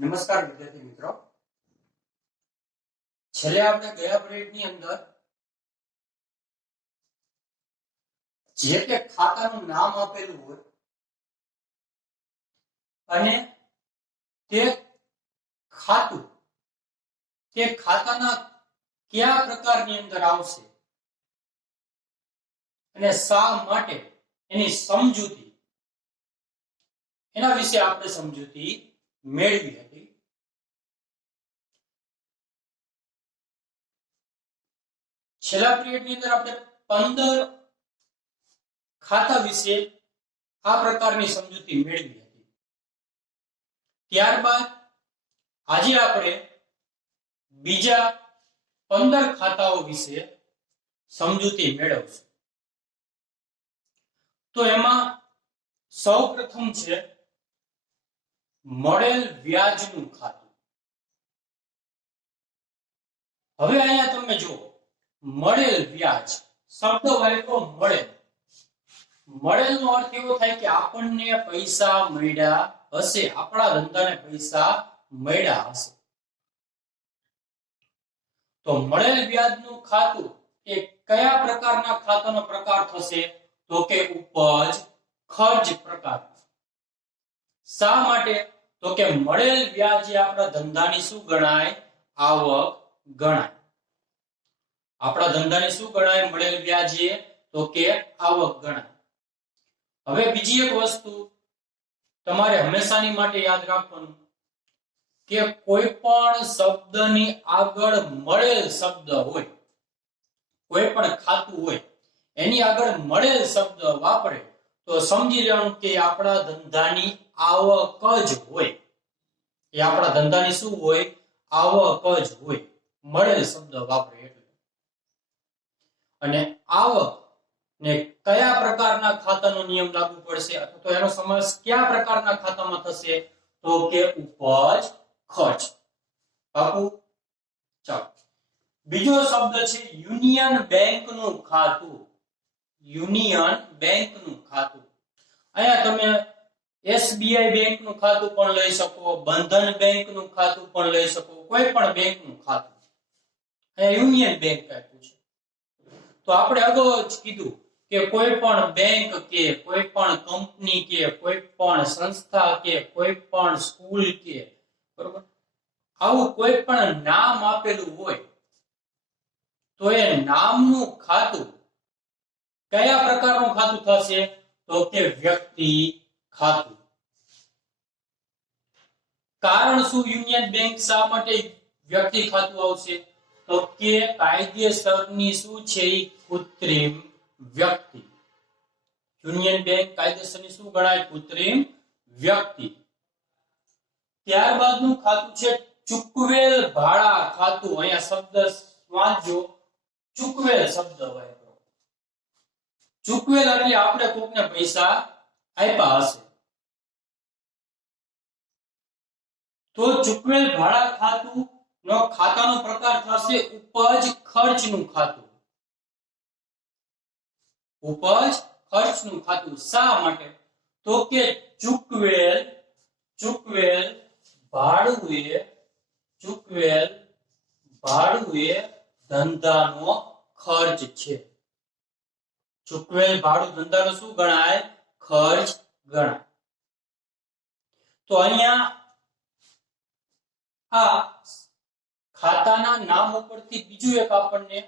નમસ્કાર વિદ્યાર્થી મિત્રો, છેલ્લે આપણે ગયા પીરિયડની અંદર જે કે ખાતાનું નામ આપેલું હોય અને તે ખાતું તે ખાતાના કયા પ્રકારની અંદર આવશે અને શા માટે એની સમજૂતી, એના વિશે આપણે સમજૂતી મેળવી હતી. છેલ્લા પીરિયડની અંદર આપણે 15 ખાતા વિશે આ પ્રકારની સમજૂતી મેળવી હતી. ત્યારબાદ આજે આપણે બીજા 15 ખાતાઓ વિશે સમજૂતી મેળવશું. તો એમાં સૌપ્રથમ છે મળેલ વ્યાજનું ખાતું. હવે અહીંયા તમે જુઓ, મળેલ વ્યાજ શબ્દ વાપર્યો મળેલ. મળેલનો અર્થ એવો થાય કે આપણને પૈસા મળ્યા હશે, આપણા ધંધાને પૈસા મળ્યા હશે. તો મળેલ વ્યાજનું ખાતું એ કયા પ્રકારના ખાતાનો પ્રકાર થશે? તો કે ઉપજ ખર્ચ પ્રકાર. શા માટે? તો કે મળેલ વ્યાજ એ આપણા ધંધાની શું ગણાય? આવક ગણાય. આપણા ધંધાની શું ગણાય? મળેલ વ્યાજ એ તો કે આવક ગણાય. હવે બીજી એક વસ્તુ તમારે હંમેશાની માટે યાદ રાખવાનું કે કોઈ પણ શબ્દની આગળ મળેલ શબ્દ હોય, કોઈ પણ ખાતું હોય એની આગળ મળેલ શબ્દ વાપરે તો સમજી લેવાનું કે આપણા ધંધાની આવક જ હોય. એ આપણા ધંધાની શું હોય? આવક જ હોય, મળેલ શબ્દ વાપરે એટલે. અને આવક ને કયા પ્રકારના ખાતાનો નિયમ લાગુ પડશે અથવા તો એનો સમાવેશ કયા પ્રકારના ખાતામાં થશે? તો કે ઉપજ ખર્ચ. બાપુ ચાલો, બીજો શબ્દ છે યુનિયન બેંકનું ખાતું. યુનિયન બેંકનું ખાતું. અહીંયા તમે એસબીઆઈ બેંકનું ખાતું પણ લઈ શકો, બંધન બેંકનું ખાતું પણ લઈ શકો, કોઈ પણ બેંકનું ખાતું. અહીંયા યુનિયન બેંક આપ્યું છે. તો આપણે અગાઉ જ કીધું કે કોઈ પણ બેંક કે કોઈ પણ કંપની કે કોઈ પણ સંસ્થા કે કોઈ પણ સ્કૂલ કે, બરોબર, આવું કોઈ પણ નામ આપેલું હોય તો એ નામનું ખાતું કયા પ્રકારનું ખાતું થશે? તો કે વ્યક્તિ ખાતું. કારણ શું યુનિયન બેંક શા માટે વ્યક્તિ ખાતું આવશે? તો કે કાયદેસરની શું છે? કૃત્રિમ વ્યક્તિ. યુનિયન બેંક કાયદેસરની શું ગણાય? કૃત્રિમ વ્યક્તિ. ત્યારબાદનું ખાતું છે ચૂકવેલ ભાડા ખાતું. અહીંયા શબ્દ વાંચજો, ચૂકવેલ શબ્દ વાપરો. ચૂકવેલ એટલે આપણે કોકને પૈસા આપ્યા હશે. તો ચૂકવેલ ભાડા ખાતું નો ખાતાનો પ્રકાર થશે ઉપજ ખર્ચનું ખાતું. ઉપજ ખર્ચનું ખાતું. શા માટે? તો કે ચૂકવેલ ભાડું એ ધંધાનો ખર્ચ છે. ચૂકવેલ ભાડું ધંધાનો શું ગણાય? ખર્ચ ગણાય. તો અહીંયા આ ખાતાના નામ ઉપરથી બીજું એક આપણને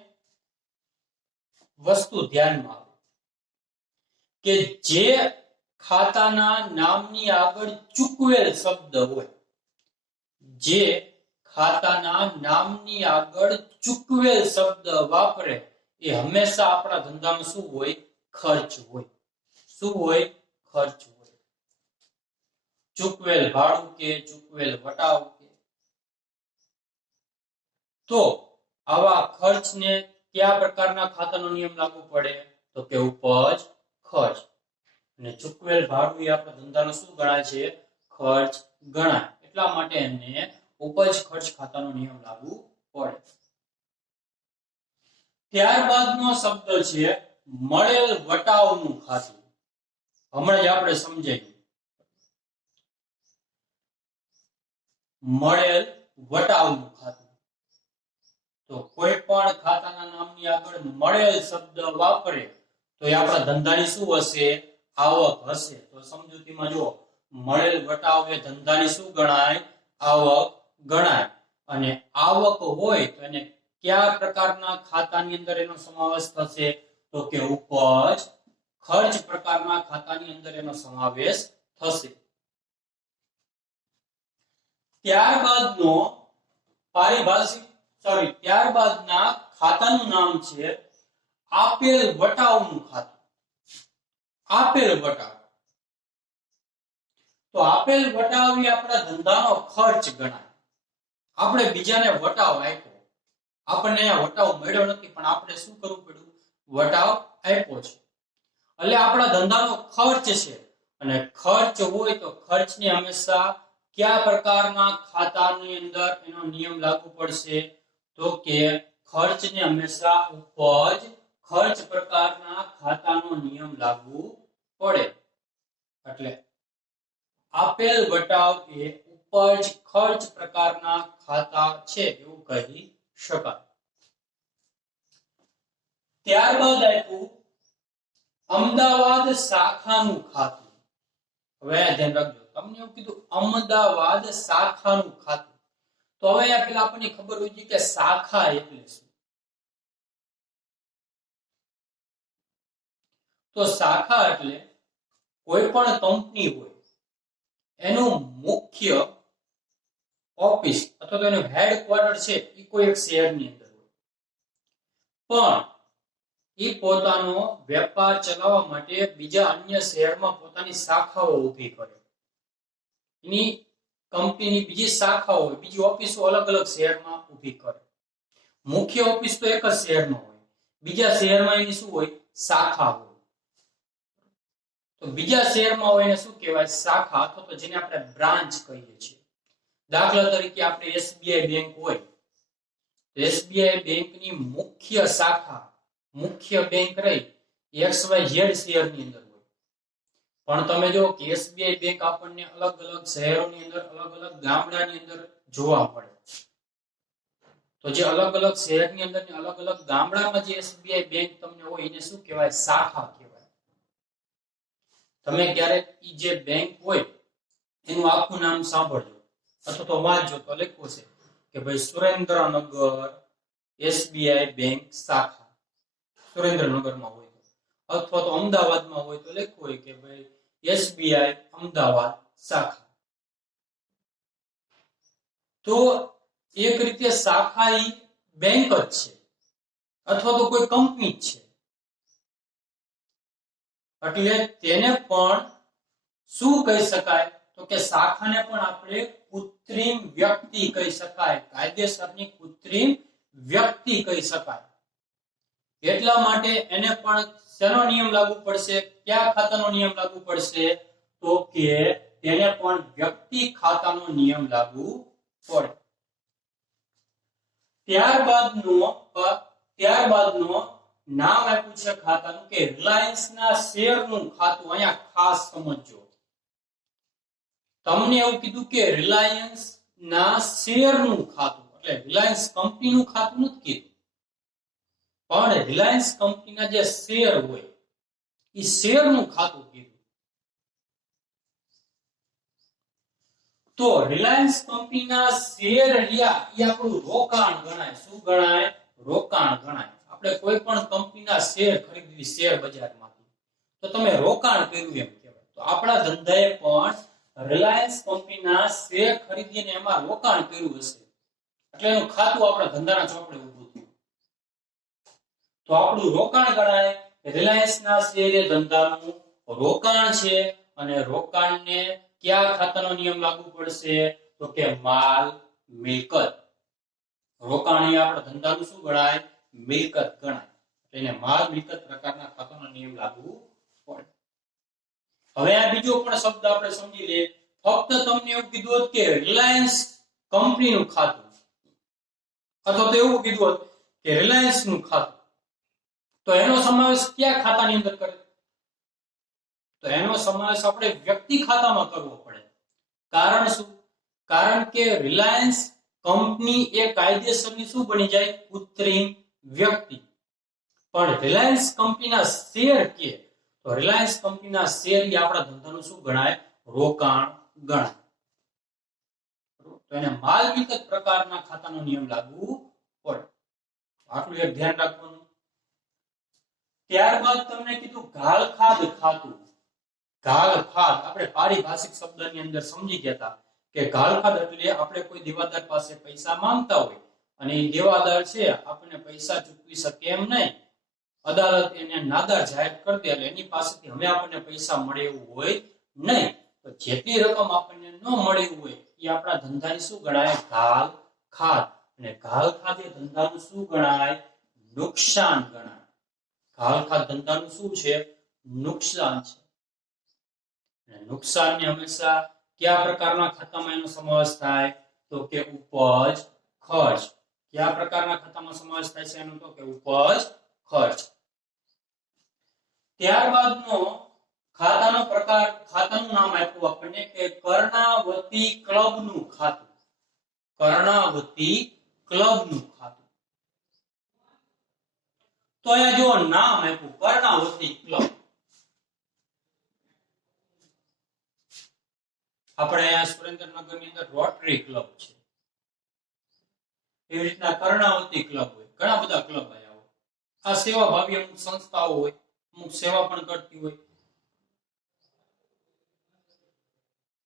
વસ્તુ ધ્યાનમાં આવે કે જે ખાતાના નામની આગળ ચૂકવેલ શબ્દ હોય, જે ખાતાના નામની આગળ ચૂકવેલ શબ્દ વાપરે એ હંમેશા આપણા ધંધામાં શું હોય? ખર્ચ હોય. શું હોય? ખર્ચ હોય. ચૂકવેલ ભાડું કે ચૂકવેલ વટાવ કે. તો આવા ખર્ચને કયા પ્રકારના ખાતાનો નિયમ લાગુ પડે? તો કે ઉપજ ખર્ચ. અને ચૂકવેલ ભાડું એ આપણા ધંધાનો શું ગણાય છે? ખર્ચ ગણાય. એટલા માટે એને ઉપજ ખર્ચ ખાતાનો નિયમ લાગુ પડે. ત્યારબાદનો શબ્દ છે મળેલ વટાવનું ખાતું. હમણાં જ આપણે સમજાયું. મળેલ વટાવનું ખાતું. તો કોઈ પણ ખાતાના નામની આગળ મળેલ શબ્દ વાપરે તો એ આપણા ધંધાની શું હશે? આવક હશે. તો સમજૂતીમાં જો મળેલ વટાવ એ ધંધાની શું ગણાય? આવક ગણાય. અને આવક હોય તો એને કયા પ્રકારના ખાતાની અંદર એનો સમાવેશ થશે? તો કે ઉપજ ખર્ચ પ્રકારના ખાતાની અંદર એનો સમાવેશ થશે. ત્યારબાદનો પારિભાષિક ત્યારબાદના ખાતાનું નામ છે આપેલ વટાવનું ખાતું. આપેલ વટાવ. તો આપેલ વટાવ એ આપણા ધંધાનો ખર્ચ ગણાય. આપણે બીજાને વટાવ આપ્યો, આપણને અહીંયા વટાવ મળ્યો નથી પણ આપણે શું કરવું પડ્યું? વટાવ આપ્યો છે એટલે આપણા ધંધાનો ખર્ચ છે. અને ખર્ચ હોય તો ખર્ચની હંમેશા કયા પ્રકારના ખાતાની અંદર એનો નિયમ લાગુ પડશે? તો કે ખર્ચને હંમેશા ઉપજ ખર્ચ પ્રકારના ખાતાનો નિયમ લાગુ પડે. એટલે આપેલ વટાવ એ ઉપજ ખર્ચ પ્રકારના ખાતા છે એવું કહી શકાય. ત્યારબાદ આપ્યું અમદાવાદ શાખાનું ખાતું. હવે ધ્યાન રાખજો, તમને એવું કીધું અમદાવાદ શાખાનું ખાતું. તો હવે અહીંયા પેલા આપણને ખબર હોય છે કે શાખા એટલે શું? તો શાખા એટલે કોઈ પણ કંપની હોય એનું મુખ્ય ઓફિસ અથવા તો એનું હેડક્વાર્ટર છે એ કોઈ એક શહેરની અંદર હોય, પણ એ પોતાનો વેપાર ચલાવવા માટે બીજા અન્ય શહેરમાં પોતાની શાખાઓ ઊભી કરે. એની કંપનીની બીજી શાખાઓ હોય, બીજી ઓફિસો અલગ અલગ શહેરમાં ઊભી કરે. મુખ્ય ઓફિસ તો એક જ શહેરમાં હોય, બીજા શહેરમાં એની શું હોય? શાખા હોય. તો બીજા શહેરમાં હોય એને શું કહેવાય? શાખા, અથવા તો જેને આપણે બ્રાન્ચ કહીએ છીએ. દાખલા તરીકે આપણે એસબીઆઈ બેંક હોય, એસબીઆઈ બેંકની મુખ્ય શાખા, મુખ્ય બેંક રહી XYZ શહેરની અંદર હોય. પણ તમે જો કે એસબીઆઈ બેંક આપણને અલગ અલગ શહેરોની અંદર, અલગ અલગ ગામડાની અંદર જોવા મળે. તો જે અલગ અલગ શહેરની અંદર ને અલગ અલગ ગામડામાં જે એસબીઆઈ બેંક તમને હોય એને શું કહેવાય? શાખા કહેવાય. તમે ક્યારેક ઈ જે બેંક હોય એનું આખું નામ સાંભળજો અથવા તો વાંચજો તો લખ્યું છે કે ભાઈ સુરેન્દ્રનગર એસબીઆઈ બેંક શાખા, સુરેન્દ્રનગરમાં હોય, અથવા તો અમદાવાદમાં હોય તો લખ્યું હોય કે ભાઈ એસબીઆઈ અમદાવાદ શાખા. તો એક રીતે શાખા ઈ બેંક જ છે અથવા તો કોઈ કંપની જ છે. એટલે તેને પણ શું કહી શકાય? તો કે શાખાને પણ આપણે કૃત્રિમ વ્યક્તિ કહી શકાય, કાયદેસરની કૃત્રિમ વ્યક્તિ કહી શકાય. એટલા માટે એને પણ શેનો નિયમ લાગુ પડશે? કયા ખાતાનો નિયમ લાગુ પડશે? તો કે તેને પણ વ્યક્તિ ખાતાનો નિયમ લાગુ પડે. ત્યારબાદનો નામ આપ્યું છે ખાતાનું કે રિલાયન્સના શેરનું ખાતું. અહીંયા ખાસ સમજજો, તમને એવું કીધું કે રિલાયન્સ ના શેરનું ખાતું, એટલે રિલાયન્સ કંપનીનું ખાતું નથી કીધું, પણ રિલાયન્સ કંપનીના જે શેર હોય એ શેરનું ખાતું કીધું. તો રિલાયન્સ કંપનીના શેર રહ્યા એ આપણું રોકાણ ગણાય. શું ગણાય? રોકાણ ગણાય. આપણે કોઈ પણ કંપનીના શેર ખરીદવી શેર બજારમાંથી તો તમે રોકાણ કર્યું એમ કહેવાય. તો આપણા ધંધાએ પણ રિલાયન્સ કંપનીના શેર ખરીદીને એમાં રોકાણ કર્યું હશે એટલે એનું ખાતું આપણા ધંધાના ચોપડે ઊભું થયું. તો આપણું રોકાણ ગણાય. રિલાયન્સના શેર એ ધંધાનું રોકાણ છે અને રોકાણને કયા ખાતાનો નિયમ લાગુ પડશે? તો કે માલ મિલકત. રોકાણ એ આપણા ધંધાનું શું ગણાય? મિલકત ગણાય. એને માલ મિલકત પ્રકારના ખાતાનો નિયમ લાગુ પડે. હવે આ બીજો પણ શબ્દ આપણે સમજી લઈએ. ફક્ત તમને એવું કીધું હોત કે રિલાયન્સ કંપનીનું ખાતું, અથવા તો એવું કીધું હોત કે રિલાયન્સનું ખાતું, તો એનો સમાવેશ કયા ખાતાની અંદર કરે? તો એનો સમાવેશ આપણે વ્યક્તિ ખાતામાં કરવો પડે. કારણ શું? કારણ કે રિલાયન્સ કંપની એ કાયદેસરની શું બની જાય? કૃત્રિમ વ્યક્તિ. પણ રિલાયન્સ કંપનીના શેર કે તો રિલાયન્સ કંપનીના શેર એ આપણા ધંધાનું શું ગણાય? રોકાણ ગણાય. તો એને માલ મિલકત પ્રકારના ખાતાનો નિયમ લાગુ પડે. આટલું એક ધ્યાન રાખવાનું. ત્યારબાદ તમને કીધું ઘાલખાદ ખાતું. ઘાલખાદ આપણે પારિભાષિક શબ્દની અંદર સમજી ગયા હતા કે ઘાલખાદ એટલે આપણે કોઈ દેવાદાર પાસે પૈસા માંગતા હોય અને એ દેવાદાર છે આપણને પૈસા ચૂકવી શકે એમ નહીં, અદાલત એને નાદાર જાહેર કરી દે એટલે એની પાસેથી હવે આપણને પૈસા મળે એવું હોય નહીં. તો જેટલી રકમ આપણને ન મળી હોય એ આપણા ધંધાની શું ગણાય? ઘાલખાદ. અને ઘાલખાદ એ ધંધાનું શું ગણાય? નુકસાન ગણાય. ઘાલખાદ ધંધાનું શું છે? નુકસાન છે. નુકસાનને હંમેશા કયા પ્રકારના ખાતામાં એનો સમાવેશ થાય? તો કે ઉપજ ખર્ચ. કયા પ્રકારના ખાતામાં સમાવેશ થાય છે એનો? તો કે ઉપજ ખર્ચ. ત્યારબાદનો ખાતાનો પ્રકાર, ખાતાનું નામ આપ્યું આપણને કે કર્ણાવતી ક્લબનું ખાતું. કર્ણાવતી ક્લબનું ખાતું. તો અહીંયા જો નામ આપ્યું કર્ણાવતી ક્લબ. આપણે અહીંયા સુરેન્દ્રનગરની અંદર રોટરી ક્લબ છે, એવી રીતના કર્ણાવતી ક્લબ હોય. ઘણા બધા ક્લબ આયા હોય. આ સેવાભાવી અમુક સંસ્થાઓ હોય, અમુક સેવા પણ કરતી હોય.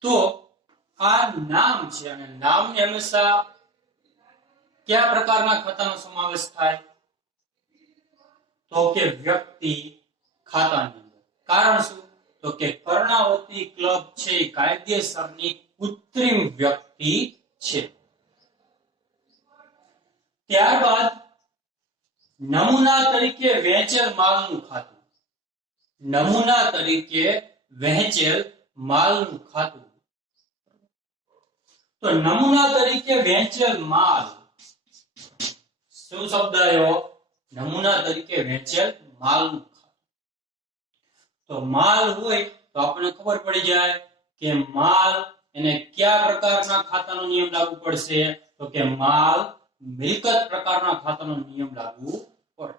તો આ નામ છે અને નામને હંમેશા કયા પ્રકારના ખાતાનો સમાવેશ થાય? તો કે વ્યક્તિ ખાતાની અંદર. કારણ શું? તો કે કર્ણાવતી ક્લબ છે કાયદેસરની કૃત્રિમ વ્યક્તિ છે. ત્યારબાદ નમૂના તરીકે વહેંચેલ માલનું ખાતું. નમૂના તરીકે વહેંચેલ માલનું ખાતું. તો નમૂના તરીકે વહેંચેલ માલ શું શબ્દ આવ્યો? નમૂના તરીકે વહેંચેલ માલનું ખાતું. તો માલ હોય તો આપણને ખબર પડી જાય કે માલ એને કયા પ્રકારના ખાતાનો નિયમ લાગુ પડશે? તો કે માલ મિલકત પ્રકારના ખાતાનો નિયમ લાગુ પડે.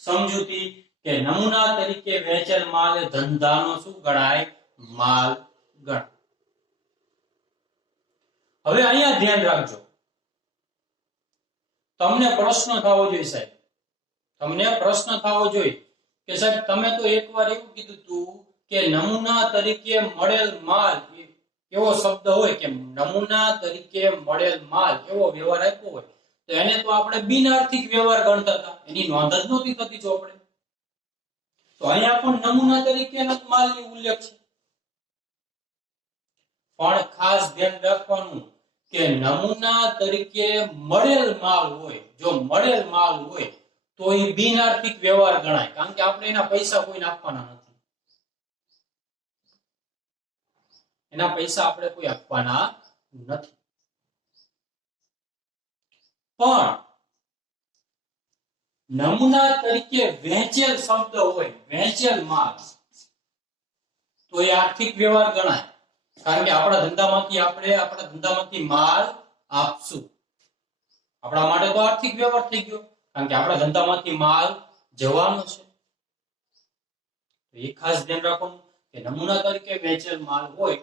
સમજૂતી કે નમૂના તરીકે વહેંચેલ માલ એ ધંધાનો શું ગણાય? માલ ગણાય. હવે અહીંયા ધ્યાન રાખજો, તમને પ્રશ્ન થવો જોઈએ સાહેબ, તમને પ્રશ્ન થવો જોઈએ કે સાહેબ તમે તો એકવાર એવું કીધું હતું કે નમૂના તરીકે મળેલ માલ એવો શબ્દ હોય કે નમૂના તરીકે મળેલ માલ એવો વ્યવહાર આપ્યો હોય તો એને તો આપણે બિનઆર્થિક વ્યવહાર ગણતા હતા, એની નોંધ જ નહોતી થતી જો આપણે. તો અહીંયા પણ નમૂના તરીકેના માલની ઉલ્લેખ છે. પણ ખાસ ધ્યાન રાખવાનું કે નમૂના તરીકે મળેલ માલ હોય, જો મળેલ માલ હોય તો એ બિનઆર્થિક વ્યવહાર ગણાય, કારણ કે આપણે એના પૈસા કોઈને આપવાના નથી. એના પૈસા આપણે કોઈ આપવાના નથી. પણ નમૂના તરીકે વહેંચેલ શબ્દ હોય, વહેંચેલ માલ, તો એ આર્થિક વ્યવહાર ગણાય, કારણ કે આપણા ધંધામાંથી માલ આપશું. આપણા માટે તો આર્થિક વ્યવહાર થઈ ગયો, કારણ કે આપણા ધંધામાંથી માલ જવાનો છે. એ ખાસ ધ્યાન રાખવાનું કે નમૂના તરીકે વહેંચેલ માલ હોય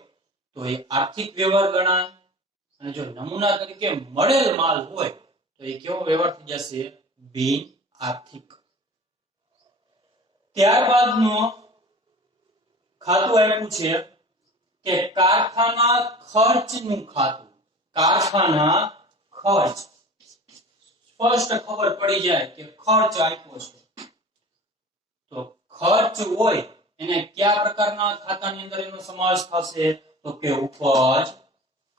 તો એ આર્થિક વ્યવહાર ગણાય, અને જો નમૂના તરીકે મળેલ માલ હોય તો એ કેવો વ્યવહાર થઈ જશે? બિન આર્થિક. ત્યારબાદનો ખાતું આપ્યું છે કે કારખાના ખર્ચનું ખાતું. કારખાના ખર્ચ. સ્પષ્ટ ખબર પડી જાય કે ખર્ચ આપ્યો છે, તો ખર્ચ હોય એને કયા પ્રકારના ખાતાની અંદર એનો સમાવેશ થશે? તો કે ઉપજ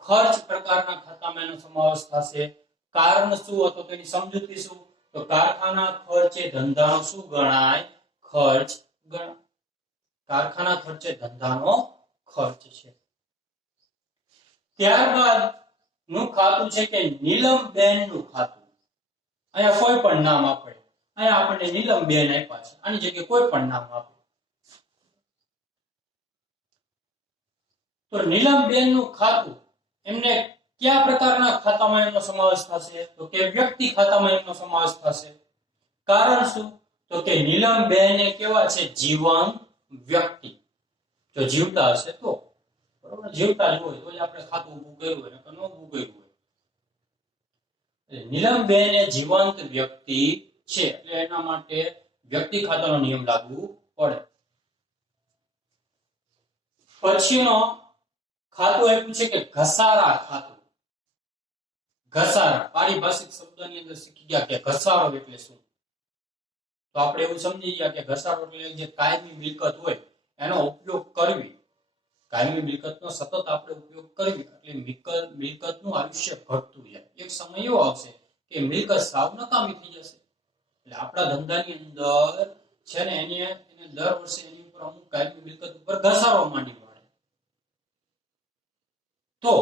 ખર્ચ પ્રકારના ખાતામાં એનો સમાવેશ થશે. કારણ શું હતું? તેની સમજૂતી શું? તો કારખાના ખર્ચ એ ધંધાનો શું ગણાય? ખર્ચ ગણાય. કારખાના ખર્ચ એ ધંધાનો ખર્ચ છે. ત્યારબાદ નું ખાતું છે કે નીલમબેન નું ખાતું. અહીંયા કોઈ પણ નામ આપે, અહીંયા આપણને નીલમબેન આપ્યા છે, આની જગ્યાએ કોઈ પણ નામ આપે તો નીલમબેન નું ખાતું એમને કયા પ્રકારના ખાતામાં એમનો સમાવેશ થશે? તો કે વ્યક્તિ ખાતામાં એમનો સમાવેશ થશે. કારણ શું? તો કે નીલમબેન કેવા છે? જીવંત વ્યક્તિ. જો જીવતા હશે તો, બરોબર, જીવતા જ હોય તો જ આપણે ખાતું ઊભું કર્યું હોય, નકર ન ઊભું કર્યું હોય. નીલમબેન એ જીવંત વ્યક્તિ છે એટલે એના માટે વ્યક્તિ ખાતાનો નિયમ લાગુ પડે. પછીનો ખાતું આપ્યું છે કે ઘસારા ખાતું. ઘસારા પારિભાષિક શબ્દની અંદર શીખી ગયા કે ઘસારો એટલે શું. તો આપણે એવું સમજી ગયા કે ઘસારો એટલે જે કાયમી મિલકત હોય એનો ઉપયોગ કરવી. કાયમી મિલકતનો સતત આપણે ઉપયોગ કરવી એટલે મિલકતનું આયુષ્ય ઘટતું જાય. એક સમય એવો આવશે કે મિલકત સાવ નકામી થઈ જશે. એટલે આપણા ધંધાની અંદર છે ને એને દર વર્ષે એની ઉપર અમુક કાયમી મિલકત ઉપર ઘસારો માંડી પડે. તો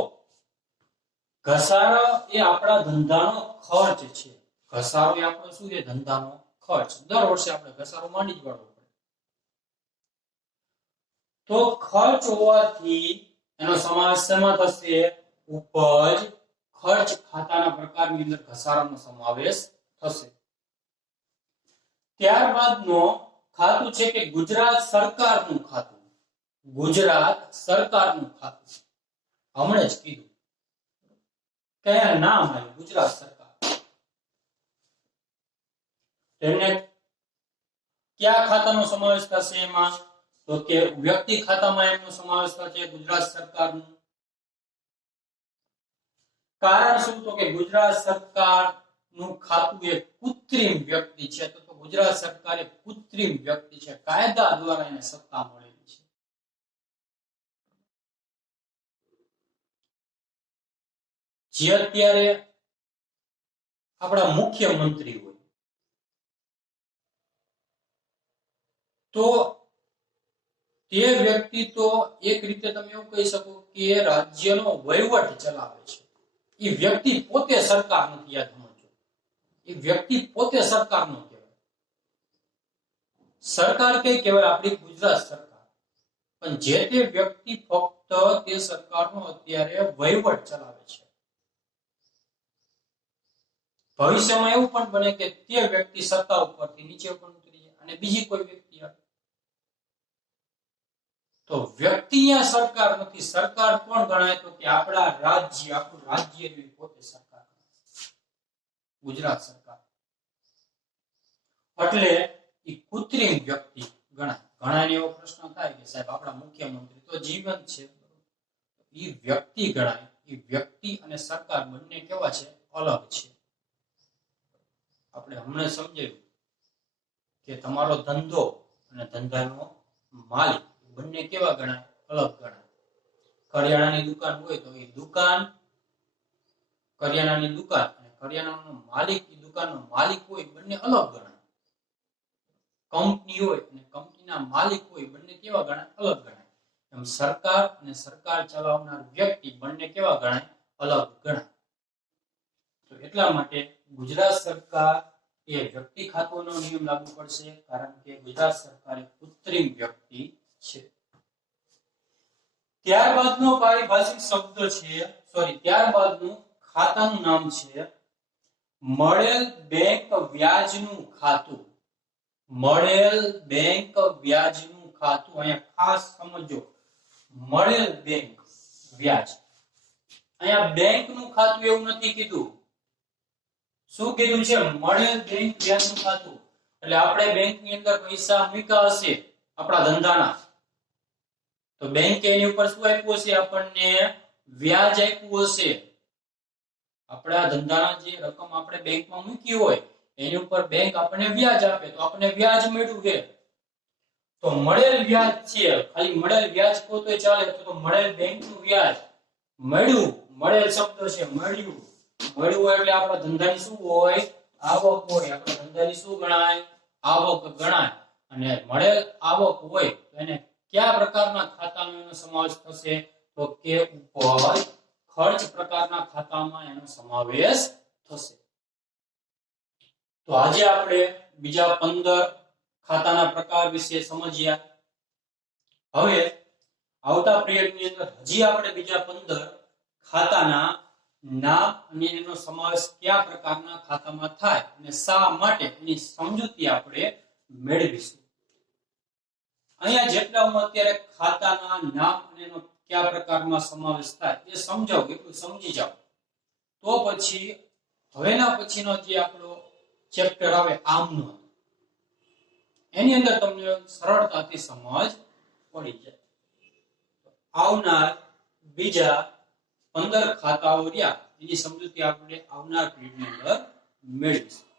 ઘસારો એ આપણા ધંધાનો ખર્ચ છે. ઘસારો એ આપણો શું છે? ધંધાનો ખર્ચ. દર વર્ષે આપણે ઘસારો માંડી જ પડવો પડે. તો ખર્ચ હોવાથી એનો સમાવેશ શેમાં થશે? ઉપજ ખર્ચ ખાતાના પ્રકારની અંદર ઘસારાનો સમાવેશ થશે. ત્યારબાદનો ખાતું છે કે ગુજરાત સરકારનું ખાતું. ગુજરાત સરકારનું ખાતું હમણાં જ કીધું. કયા નામ આવ્યું? ગુજરાત સરકાર. તેમને કયા ખાતાનો સમાવેશ થશે એમાં? તો કે વ્યક્તિ ખાતામાં એમનો સમાવેશ થશે ગુજરાત સરકારનું. કારણ શું? તો કે ગુજરાત સરકારનું ખાતું એ કૃત્રિમ વ્યક્તિ છે. તો ગુજરાત સરકાર એ કૃત્રિમ વ્યક્તિ છે. કાયદા દ્વારા એને સત્તા મળેલી છે. જે અત્યારે આપણા મુખ્યમંત્રી હોય તો તે વ્યક્તિ તો એક રીતે તમે એવું કહી શકો કે રાજ્યનો વહીવટ ચલાવે છે. એ વ્યક્તિ પોતે સરકાર નથી. યાદ સમજો, એ વ્યક્તિ પોતે સરકાર નો કહેવાય. સરકાર કઈ કહેવાય? આપણી ગુજરાત સરકાર. પણ જે તે વ્યક્તિ ફક્ત તે સરકારનો અત્યારે વહીવટ ચલાવે છે. ભવિષ્યમાં એવું પણ બને કે તે વ્યક્તિ સત્તા ઉપરથી નીચે પણ ઉતરી જાય અને બીજી કોઈ વ્યક્તિ આવે. તો વ્યક્તિ અહીંયા સરકાર નથી. સરકાર કોણ ગણાય? તો કે આપણા રાજ્ય, આપણું રાજ્ય પોતે સરકાર, ગુજરાત સરકાર. એટલે એ કૃત્રિમ વ્યક્તિ ગણાય. ઘણાને એવો પ્રશ્ન થાય કે સાહેબ આપણા મુખ્યમંત્રી તો જીવંત છે, એ વ્યક્તિ ગણાય. એ વ્યક્તિ અને સરકાર બંને કેવા છે? અલગ છે. આપણે હમણાં સમજાયું કે તમારો ધંધો અને ધંધાનો માલિક બંને કેવા ગણાય? અલગ ગણાય. કરિયાણાની દુકાન હોય તો એ દુકાન, કરિયાણાની દુકાન અને કરિયાણાનો માલિક, એ દુકાનનો માલિક હોય, બંને અલગ ગણાય. કંપની હોય અને કંપનીના માલિક હોય, બંને કેવા ગણાય? અલગ ગણાય. એમ સરકાર અને સરકાર ચલાવનાર વ્યક્તિ બંને કેવા ગણાય? અલગ ગણાય. તો એટલા માટે ગુજરાત સરકાર એ વ્યક્તિ ખાતાનો નિયમ લાગુ પડશે, કારણ કે ગુજરાત સરકાર એ કૃત્રિમ વ્યક્તિ છે. ત્યારબાદનો પારિભાષિક શબ્દ છે, ત્યારબાદનું ખાતાનું નામ છે મળેલ બેંક વ્યાજનું ખાતું. મળેલ બેંક વ્યાજનું ખાતું. અહીંયા ખાસ સમજો, મળેલ બેંક વ્યાજ. અહીંયા બેંકનું ખાતું એવું નથી કીધું. શું કીધું છે? મળેલ બેંક વ્યાજનું ખાતું. એટલે આપણે બેંકની અંદર પૈસા મૂક્યા હશે આપણા ધંધાના, તો બેંકે એની ઉપર શું આપ્યું હશે? આપણને વ્યાજ આપ્યું હશે. આપણા ધંધાના જે રકમ આપણે બેંકમાં મૂકી હોય એની ઉપર બેંક આપણને વ્યાજ આપે, તો આપણને વ્યાજ મળ્યું છે. તો મળેલ વ્યાજ છે. ખાલી મળેલ વ્યાજ કહો તો ચાલે, તો મળેલ બેંકનું વ્યાજ મળ્યું. મળેલ શબ્દ છે, મળ્યું. મળ્યું એટલે આપણા ધંધાની શું હોય? આવક હોય. આપણા ધંધાની શું ગણાય? આવક ગણાય. અને મળેલ આવક હોય તો એને કયા પ્રકારના ખાતાનો એનો સમાવેશ થશે? તો કે ઉપજ ખર્ચ પ્રકારના ખાતામાં એનો સમાવેશ થશે. તો આજે આપણે બીજા 15 ખાતાના પ્રકાર વિશે સમજ્યા. હવે આવતા પિરિયડની અંદર હજી આપણે બીજા 15 ખાતાના નામ અને એનો સમાવેશ કયા પ્રકારના ખાતામાં થાય અને શા માટે એની સમજૂતી આપણે મેળવીશું. અહીંયા જેટલા હું અત્યારે ખાતાના નામ અને એનો કયા પ્રકારમાં સમાવેશ થાય એ સમજાવું, એટલું સમજી જાઓ. તો પછી હવેના પછીનો જે આપણો ચેપ્ટર આવે આમનો, એની અંદર તમને સરળતાથી સમજ પડી જાય. આવનાર બીજા 15 ખાતાઓ રહ્યા એની સમજૂતી આપણે આવનાર પીરિયડની અંદર મેળવીશું.